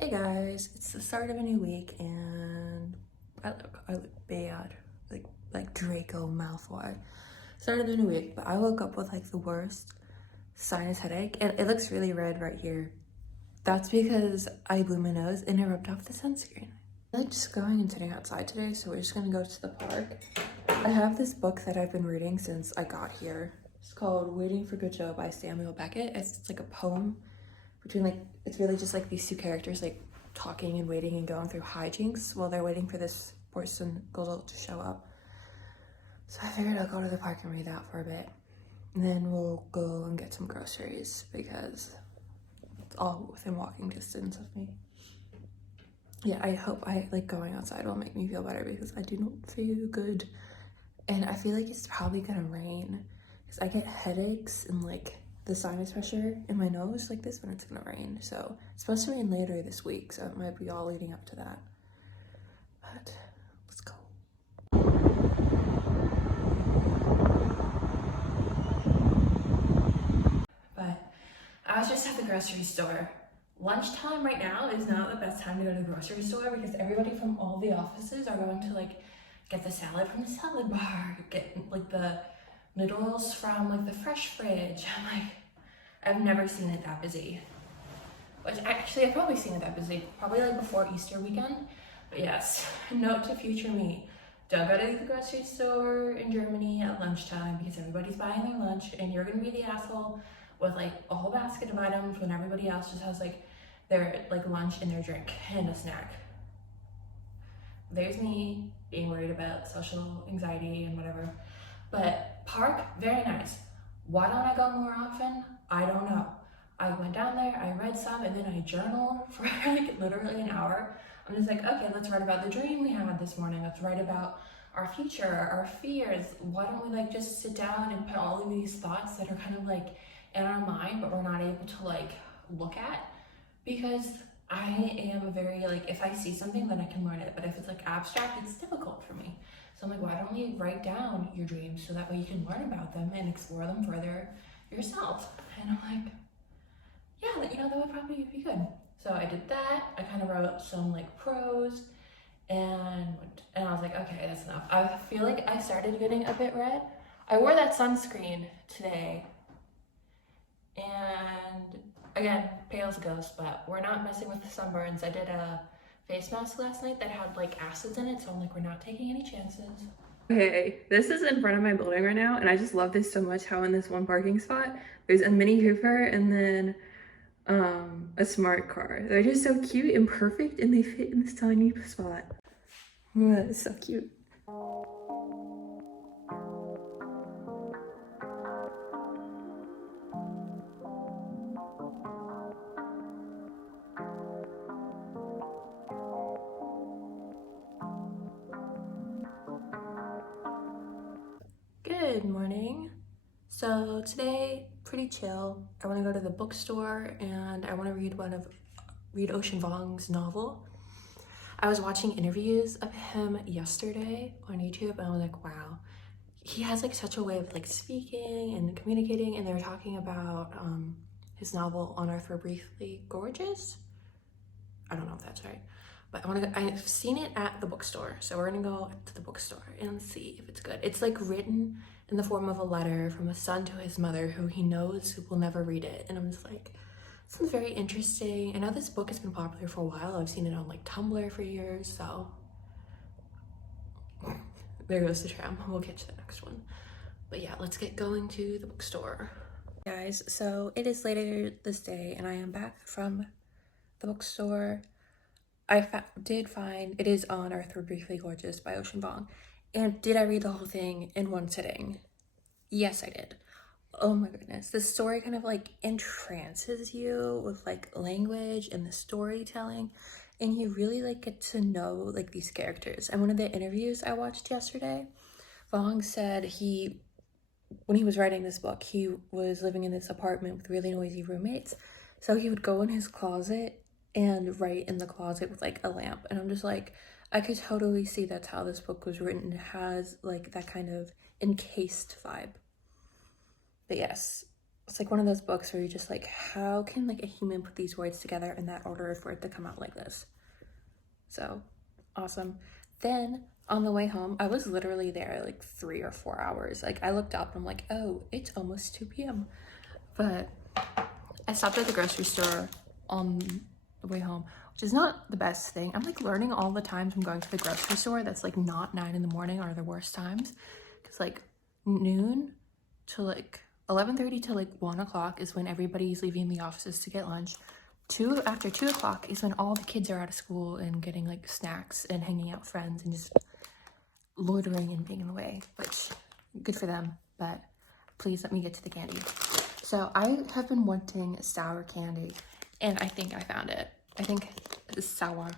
Hey guys, it's the start of a new week and I look bad, like Draco Malfoy. Start of the new week, but I woke up with like the worst sinus headache and it looks really red right here. That's because I blew my nose and I rubbed off the sunscreen. I'm just going and sitting outside today, so we're just gonna go to the park. I have this book that I've been reading since I got here. It's called Waiting for Godot by Samuel Beckett. It's like a poem between it's really just like these two characters like talking and waiting and going through hijinks while they're waiting for this person Godot to show up. So I figured I'll go to the park and read that for a bit. And then we'll go and get some groceries because it's all within walking distance of me. Yeah, I hope going outside will make me feel better because I do not feel good. And I feel like it's probably gonna rain because I get headaches and like the sinus pressure in my nose like this when it's gonna rain. So it's supposed to rain later this week, so it might be all leading up to that. But let's go. But I was just at the grocery store. Lunchtime right now is not the best time to go to the grocery store because everybody from all the offices are going to like get the salad from the salad bar, get like the noodles from like the fresh fridge. I'm like, I've never seen it that busy. Which actually I've probably seen it that busy, probably like before Easter weekend. But yes, note to future me, don't go to the grocery store in Germany at lunchtime because everybody's buying their lunch and you're gonna be the asshole with like a whole basket of items when everybody else just has like their like lunch and their drink and a snack. There's me being worried about social anxiety and whatever. But park, very nice. Why don't I go more often? I don't know. I went down there, I read some, and then I journaled for like literally an hour. I'm just like, okay, let's write about the dream we had this morning. Let's write about our future, our fears. Why don't we like just sit down and put all of these thoughts that are kind of like in our mind, but we're not able to like look at? Because I am a very like, if I see something, then I can learn it. But if it's like abstract, it's difficult for me. So I'm like, why don't we write down your dreams so that way you can learn about them and explore them further yourself? And I'm like, yeah, that would probably be good. So I did that. I kind of wrote some like prose and I was like, okay, that's enough. I feel like I started getting a bit red. I wore that sunscreen today and again, pale as a ghost, but we're not messing with the sunburns. I did a face mask last night that had like acids in it, so I'm like, we're not taking any chances. Okay, this is in front of my building right now, and I just love this so much how in this one parking spot, there's a Mini Cooper and then a smart car. They're just so cute and perfect, and they fit in this tiny spot. Oh, that is so cute. Good morning. So today, pretty chill. I want to go to the bookstore and I want to read Ocean Vuong's novel. I was watching interviews of him yesterday on YouTube and I was like, wow, he has like such a way of like speaking and communicating, and they were talking about his novel On Earth We're Briefly Gorgeous. I don't know if that's right, but I've seen it at the bookstore, so we're gonna go to the bookstore and see if it's good. It's like written in the form of a letter from a son to his mother who he knows will never read it, and I'm just like, this is very interesting. I know this book has been popular for a while. I've seen it on like Tumblr for years, so there goes the tram. We'll catch the next one. But yeah, let's get going to the bookstore. Guys, so it is later this day and I am back from the bookstore. I did find it is On Earth We're Briefly Gorgeous by Ocean Vuong. And did I read the whole thing in one sitting? Yes, I did. Oh my goodness. The story kind of like entrances you with like language and the storytelling, and you really like get to know like these characters. And one of the interviews I watched yesterday, Vuong said when he was writing this book, he was living in this apartment with really noisy roommates. So he would go in his closet and write in the closet with like a lamp. And I'm just like, I could totally see that's how this book was written. It has like that kind of encased vibe. But yes, It's like one of those books where you're just like, how can like a human put these words together in that order for it to come out like this? So awesome. Then on the way home, I was literally there like 3 or 4 hours. Like I looked up and I'm like, oh, it's almost 2 p.m. But I stopped at the grocery store on the way home, which is not the best thing. I'm like learning all the times I'm going to the grocery store that's like not 9 in the morning are the worst times. Because like noon to like 11:30 to like 1 o'clock is when everybody's leaving the offices to get lunch. After 2 o'clock is when all the kids are out of school and getting like snacks and hanging out with friends and just loitering and being in the way, which good for them, but please let me get to the candy. So I have been wanting sour candy and I think I found it. I think it's sour.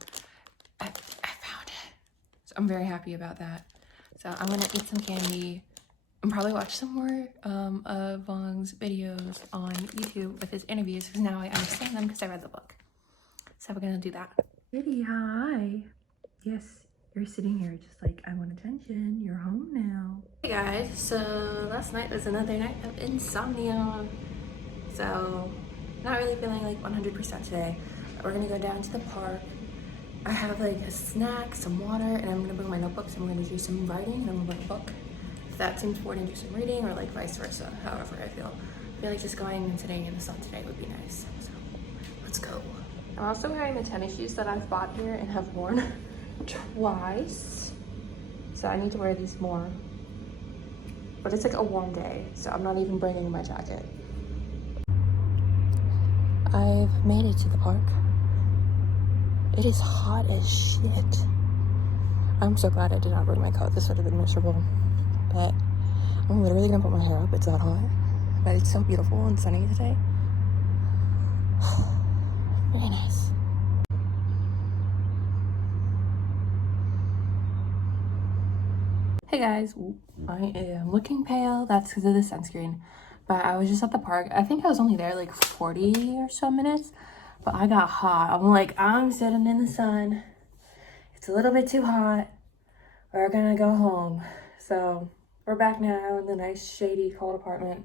I found it. So I'm very happy about that. So I'm gonna eat some candy and probably watch some more of Vong's videos on YouTube with his interviews because now I understand them because I read the book. So we're gonna do that. Kitty, hi. Yes, you're sitting here just like, I want attention. You're home now. Hey guys, so last night was another night of insomnia. So not really feeling like 100% today. But we're gonna go down to the park. I have like a snack, some water, and I'm gonna bring my notebooks. I'm gonna do some writing and I'm gonna bring a book. If that seems boring, do some reading or like vice versa, however I feel. I feel like just going and sitting in the sun today would be nice. So let's go. I'm also wearing the tennis shoes that I've bought here and have worn twice. So I need to wear these more. But it's like a warm day, so I'm not even bringing my jacket. I've made it to the park. It is hot as shit. I'm so glad I did not bring my coat. This would have been miserable. But I'm literally gonna put my hair up. It's that hot. But it's so beautiful and sunny today. Very nice. Hey guys, I am looking pale. That's because of the sunscreen. But I was just at the park. I think I was only there like 40 or so minutes. But I got hot. I'm like, I'm sitting in the sun. It's a little bit too hot. We're gonna go home. So we're back now in the nice, shady, cold apartment.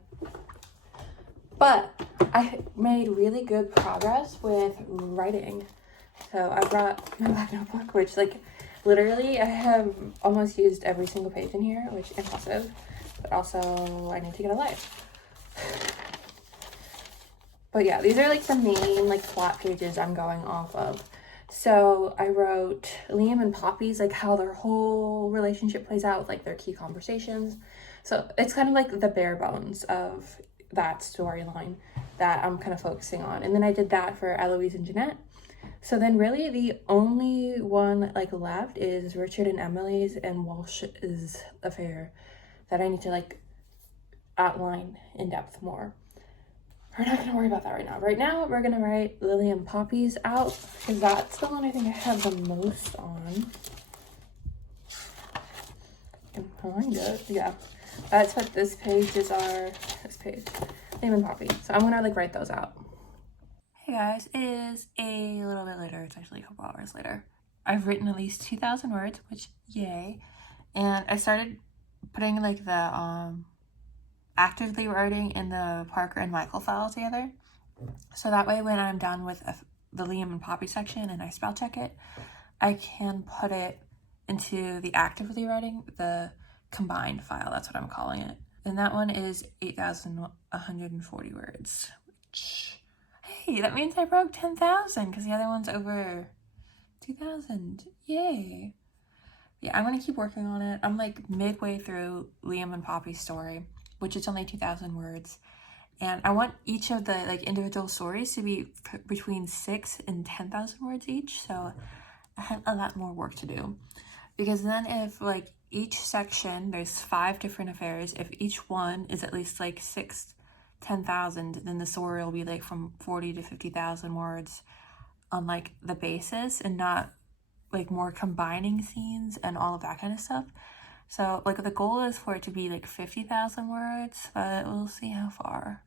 But I made really good progress with writing. So I brought my black notebook, which like literally I have almost used every single page in here, which is impressive. But also I need to get a life. But yeah, these are like the main like plot pages I'm going off of. So I wrote Liam and Poppy's, like how their whole relationship plays out with like their key conversations. So it's kind of like the bare bones of that storyline that I'm kind of focusing on. And then I did that for Eloise and Jeanette. So then really the only one like left is Richard and Emily's and Walsh's affair that I need to like outline in depth more. We're not gonna worry about that right now. Right now, we're gonna write Lily and Poppy's out because that's the one I think I have the most on. I can find it. Yeah, that's what this pages are. This page, Liam and Poppy. So I'm gonna like write those out. Hey guys, it is a little bit later. It's actually a couple hours later. I've written at least 2,000 words, which yay! And I started putting like the actively writing in the Parker and Michael file together. So that way when I'm done with the Liam and Poppy section and I spell check it, I can put it into the actively writing, the combined file, that's what I'm calling it. And that one is 8,140 words, which, hey, that means I broke 10,000 because the other one's over 2,000, yay. Yeah, I'm gonna keep working on it. I'm like midway through Liam and Poppy's story, which is only 2,000 words. And I want each of the like individual stories to be between 6,000 and 10,000 words each. So I have a lot more work to do. Because then if like each section, there's 5 different affairs, if each one is at least like 10,000, then the story will be like from 40 to 50,000 words on like the basis and not like more combining scenes and all of that kind of stuff. So like the goal is for it to be like 50,000 words, but we'll see how far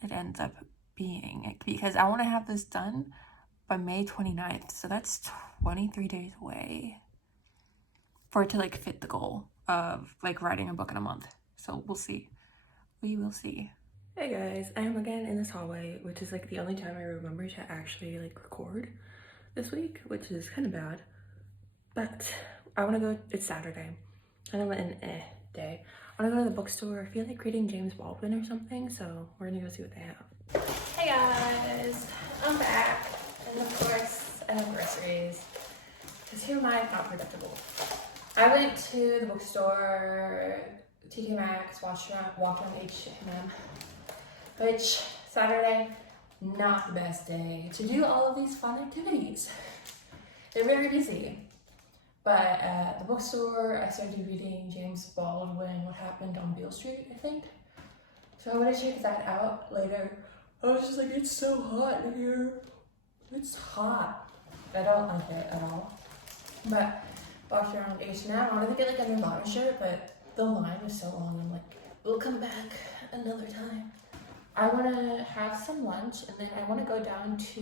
it ends up being because I want to have this done by May 29th. So that's 23 days away for it to like fit the goal of like writing a book in a month. So we'll see. We will see. Hey guys, I am again in this hallway, which is like the only time I remember to actually like record this week, which is kind of bad. But I want to go, it's Saturday, kind of an day. I want to go to the bookstore. I feel like reading James Baldwin or something, so we're gonna go see what they have. Hey guys, I'm back, and of course I have groceries, because who am I if not predictable? I went to the bookstore, TK Maxx, walked around H&M, which Saturday, not the best day to do all of these fun activities. They're very busy. But at the bookstore, I started reading James Baldwin, What Happened on Beale Street, I think. So I'm gonna check that out later. I was just like, it's so hot in here. It's hot. I don't like it at all. But walked around H&M. I wanted to get like a Nirvana shirt, but the line was so long. I'm like, we'll come back another time. I want to have some lunch, and then I want to go down to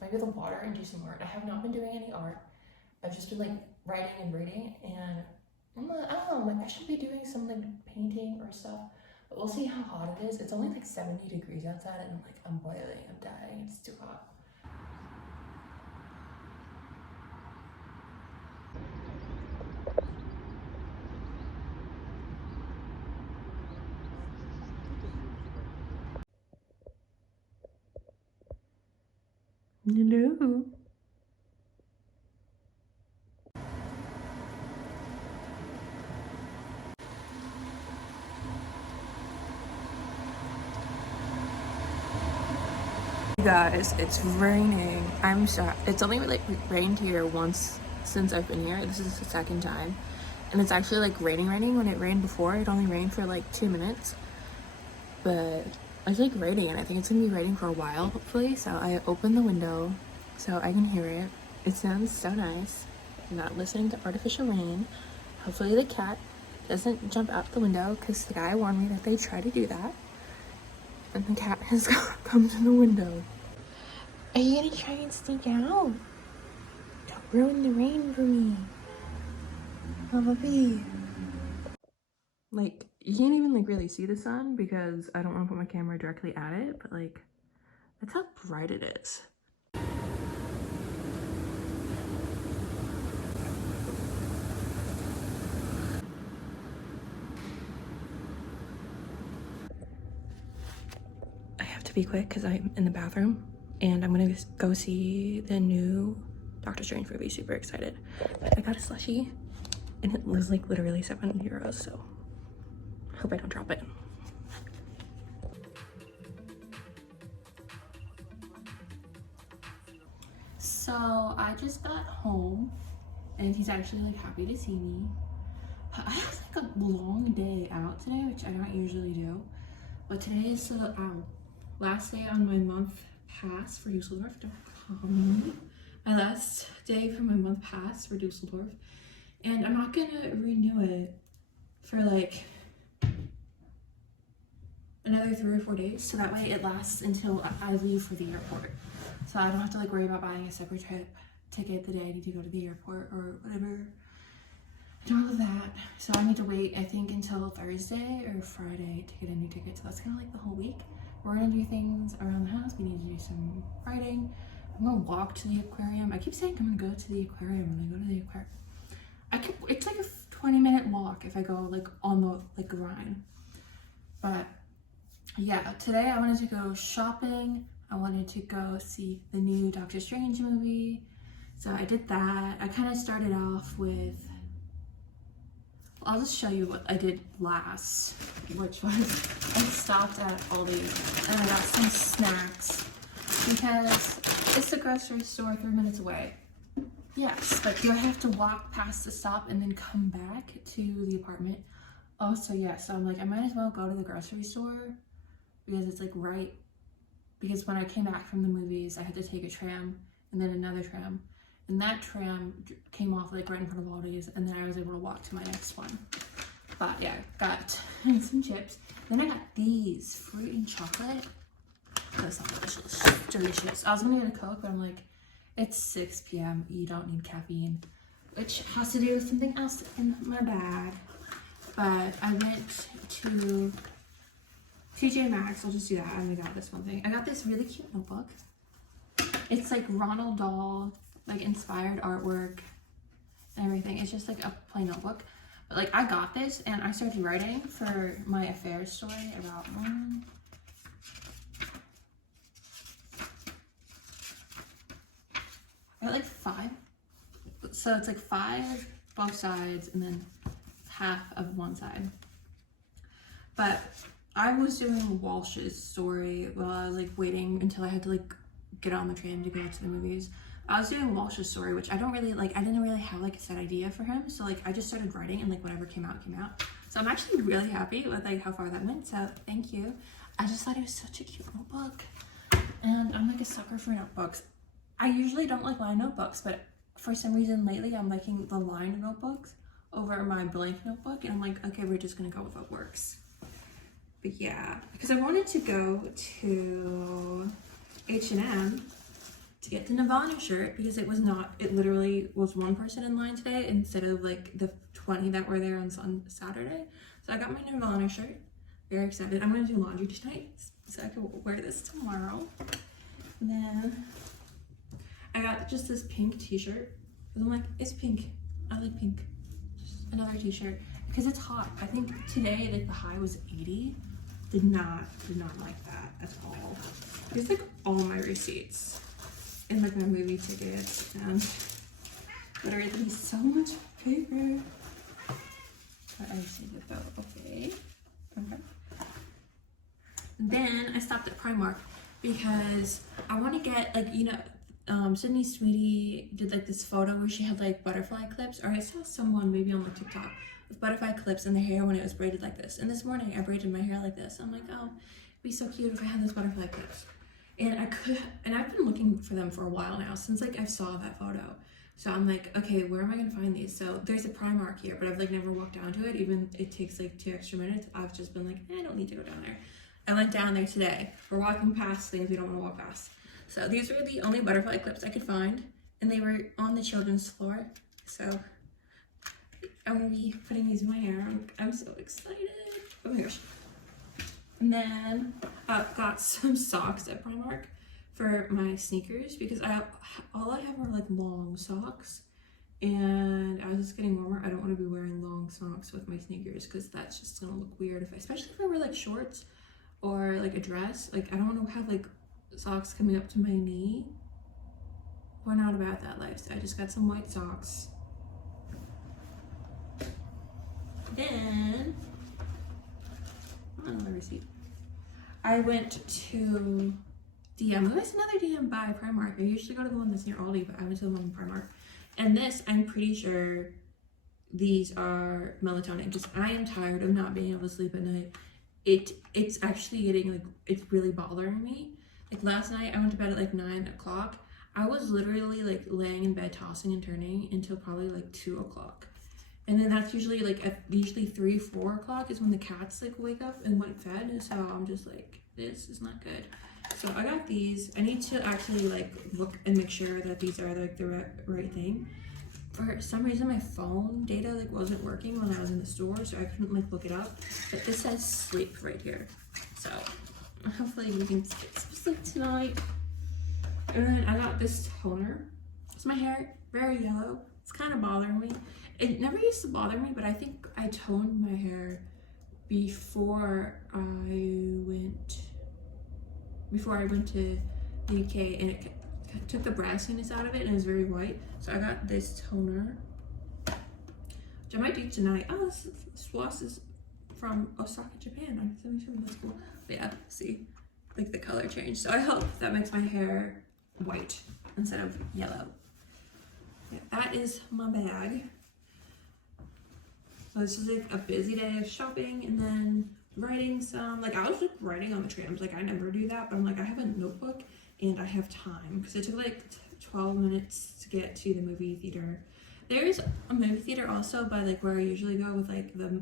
maybe the water and do some art. I have not been doing any art. I've just been like writing and reading, and I don't know, like I should be doing some like painting or stuff, but we'll see how hot it is. It's only like 70 degrees outside, and I'm boiling, I'm dying, it's too hot. Hello. You guys, it's raining. I'm sorry. It's only like rained here once since I've been here. This is the second time. And it's actually like raining. When it rained before, it only rained for like 2 minutes. But it's like raining, and I think it's gonna be raining for a while, hopefully. So I opened the window so I can hear it. It sounds so nice. I'm not listening to artificial rain. Hopefully the cat doesn't jump out the window, because the guy warned me that they try to do that. And the cat has come to the window. Are you gonna try and sneak out? Don't ruin the rain for me. Oh, puppy. Like, you can't even like really see the sun because I don't want to put my camera directly at it, but like, that's how bright it is. I have to be quick because I'm in the bathroom, and I'm gonna go see the new Doctor Strange movie. Super excited. But I got a slushie, and it was like literally €7, so hope I don't drop it. So I just got home, and he's actually like happy to see me. I had like a long day out today, which I don't usually do, but today is the last day on my month pass for Dusseldorf. My last day for my month pass for Dusseldorf, and I'm not gonna renew it for like another 3 or 4 days, so that way it lasts until I leave for the airport, so I don't have to like worry about buying a separate ticket the day I need to go to the airport or whatever and all of that. So I need to wait, I think, until Thursday or Friday to get a new ticket. So that's kind of like the whole week. We're gonna do things around the house. We need to do some writing. I'm gonna walk to the aquarium. I keep saying I'm gonna go to the aquarium when I go to the aquarium. It's like a 20-minute walk if I go like on the like Rhine. But yeah, today I wanted to go shopping. I wanted to go see the new Doctor Strange movie. So I did that. I kind of started off with, I'll just show you what I did last, which was I stopped at Aldi and I got some snacks because it's the grocery store 3 minutes away. Yes, but do I have to walk past the stop and then come back to the apartment? Also, yeah, so I'm like, I might as well go to the grocery store because it's like right, because when I came back from the movies, I had to take a tram and then another tram. And that tram came off like right in front of Aldi's, and then I was able to walk to my next one. But yeah, got some chips. Then I got these fruit and chocolate. Those sound delicious. I was gonna get a Coke, but I'm like, it's 6 p.m. You don't need caffeine, which has to do with something else in my bag. But I went to TJ Maxx, I'll just do that. I only got this one thing. I got this really cute notebook. It's like Ronald Dahl, like inspired artwork and everything. It's just like a plain notebook. But like I got this and I started writing for my affairs story about one. I got like 5. So it's like 5 both sides and then half of one side. But I was doing Walsh's story while I was like waiting until I had to like get on the train to go to the movies. I was doing Walsh's story, which I don't really like. I didn't really have like a set idea for him, so like I just started writing and like whatever came out came out. So I'm actually really happy with like how far that went. So thank you. I just thought it was such a cute notebook, and I'm like a sucker for notebooks. I usually don't like lined notebooks, but for some reason lately I'm liking the lined notebooks over my blank notebook, and I'm like, okay, we're just gonna go with what works. But yeah, because I wanted to go to H&M to get the Nirvana shirt because it literally was one person in line today instead of like the 20 that were there on Saturday. So I got my Nirvana shirt. Very excited. I'm gonna do laundry tonight so I can wear this tomorrow. And then I got just this pink t-shirt. I'm like, it's pink. I like pink. Just another t-shirt because it's hot. I think today like the high was 80. Did not like that at all. Here's like all my receipts and like my movie tickets and literally so much paper. But I saved it though. Okay. Then I stopped at Primark because I want to get like, you know, Sydney Sweetie did like this photo where she had like butterfly clips, or I saw someone maybe on like TikTok with butterfly clips in the hair when it was braided like this. And this morning I braided my hair like this. I'm like, oh, it'd be so cute if I had those butterfly clips. And I've been looking for them for a while now, since like I saw that photo. So I'm like, okay, where am I gonna find these? So there's a Primark here, but I've like never walked down to it. Even it takes like 2 extra minutes. I've just been like, I don't need to go down there. I went down there today. We're walking past things we don't want to walk past. So these were the only butterfly clips I could find, and they were on the children's floor. So I'm gonna be putting these in my hair. I'm so excited. Oh my gosh. And then I got some socks at Primark for my sneakers because all I have are like long socks, and as it's getting warmer, I don't want to be wearing long socks with my sneakers because that's just gonna look weird especially if I wear like shorts or like a dress. Like I don't want to have like socks coming up to my knee. We're not about that life. So I just got some white socks. Then another receipt. I went to DM. Oh, there's another DM by Primark. I usually go to the one that's near Aldi, but I went to the one in Primark. And this, I'm pretty sure these are melatonin because I am tired of not being able to sleep at night. It's actually getting like, it's really bothering me. Like last night I went to bed at like 9 o'clock. I was literally like laying in bed tossing and turning until probably like 2 o'clock. And then that's usually like at usually 3, 4 o'clock is when the cats like wake up and went fed. So I'm just like, this is not good. So I got these. I need to actually like look and make sure that these are like the right thing. For some reason my phone data like wasn't working when I was in the store, so I couldn't like look it up. But this says sleep right here. So hopefully we can get some sleep tonight. And then I got this toner. It's my hair, very yellow. It's kind of bothering me. It never used to bother me, but I think I toned my hair before I went to the UK, and it took the brassiness out of it and it was very white. So I got this toner, which I might do tonight. Oh, this Swass is from Osaka, Japan. I'm 77, that's cool. But yeah, see, like the color change. So I hope that makes my hair white instead of yellow. Yeah, that is my bag. So this is like a busy day of shopping and then writing some, like I was like writing on the trams. Like I never do that, but I'm like, I have a notebook and I have time because it took like 12 minutes to get to the movie theater. There is a movie theater also by like where I usually go with like the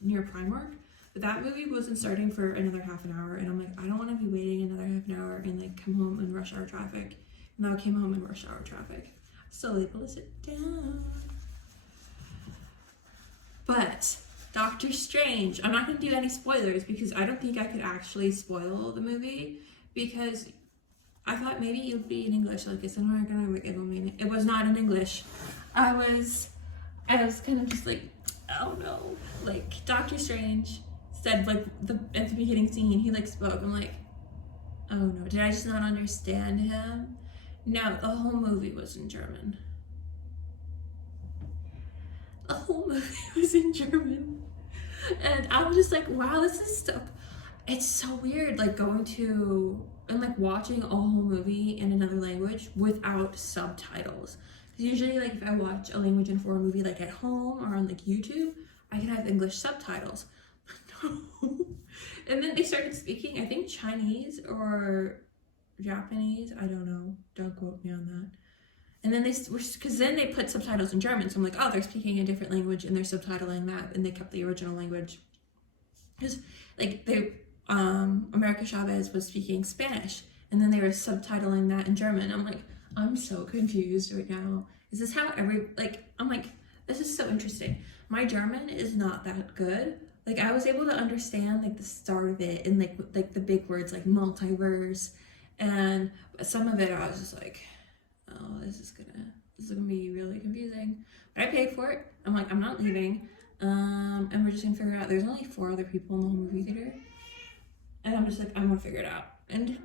near Primark, but that movie wasn't starting for another half an hour, and I'm like, I don't want to be waiting another half an hour and like come home in rush hour traffic. And I came home in rush hour traffic, still able to sit down. But Doctor Strange. I'm not going to do any spoilers because I don't think I could actually spoil the movie because I thought maybe it would be in English, like it's American. It was not in English. I was kind of just like, oh no. Like Doctor Strange said, like at the beginning scene, he like spoke. I'm like, oh no, did I just not understand him? No, the whole movie was in German. The whole movie was in German. And I was just like, wow, this is stuff. It's so weird, like going to and like watching a whole movie in another language without subtitles. Because usually, like if I watch a language in foreign movie, like at home or on like YouTube, I can have English subtitles. No. And then they started speaking, I think Chinese or Japanese. I don't know. Don't quote me on that. And then because then they put subtitles in German. So I'm like, oh, they're speaking a different language and they're subtitling that, and they kept the original language. Because like America Chavez was speaking Spanish, and then they were subtitling that in German. I'm like, I'm so confused right now. Is this how I'm like, this is so interesting. My German is not that good. Like I was able to understand like the start of it and like the big words like multiverse, and some of it I was just like, oh, this is gonna be really confusing. But I paid for it. I'm like, I'm not leaving. And we're just gonna figure it out. There's only 4 other people in the whole movie theater. And I'm just like, I'm gonna figure it out. And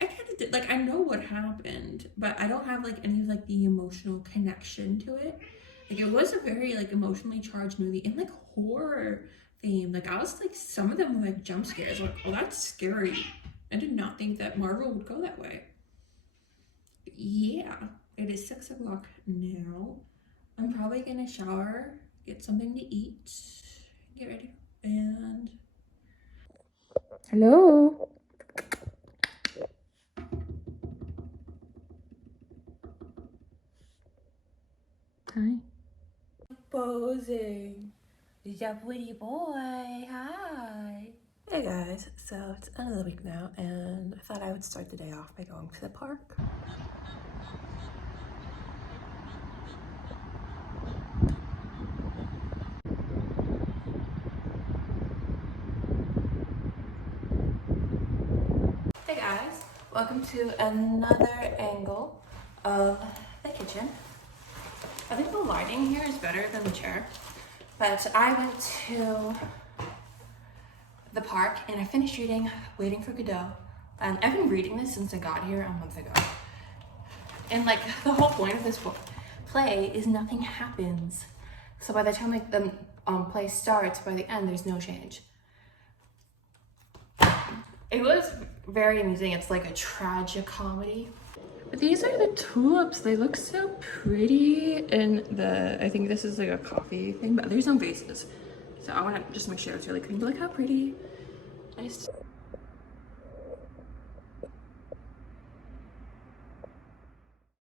I kind of did, like, I know what happened, but I don't have like any of like the emotional connection to it. Like it was a very like emotionally charged movie and like horror theme. Like I was like, some of them were like jump scares. Like, oh, that's scary. I did not think that Marvel would go that way. But yeah, it is 6 o'clock now. I'm probably gonna shower, get something to eat, get ready, and hello. Hi. Posing. Yeah, pretty boy. Hi. Hey guys, so it's end of the week now, and I thought I would start the day off by going to the park. Hey guys, welcome to another angle of the kitchen. I think the lighting here is better than the chair, but I went to the park and I finished reading Waiting for Godot. And I've been reading this since I got here a month ago. And like the whole point of this book play is nothing happens. So by the time like the play starts, by the end there's no change. It was very amusing. It's like a tragic comedy. But these are the tulips. They look so pretty in I think this is like a coffee thing, but there's no vases. So I want to just make sure it's really clean. But look how pretty.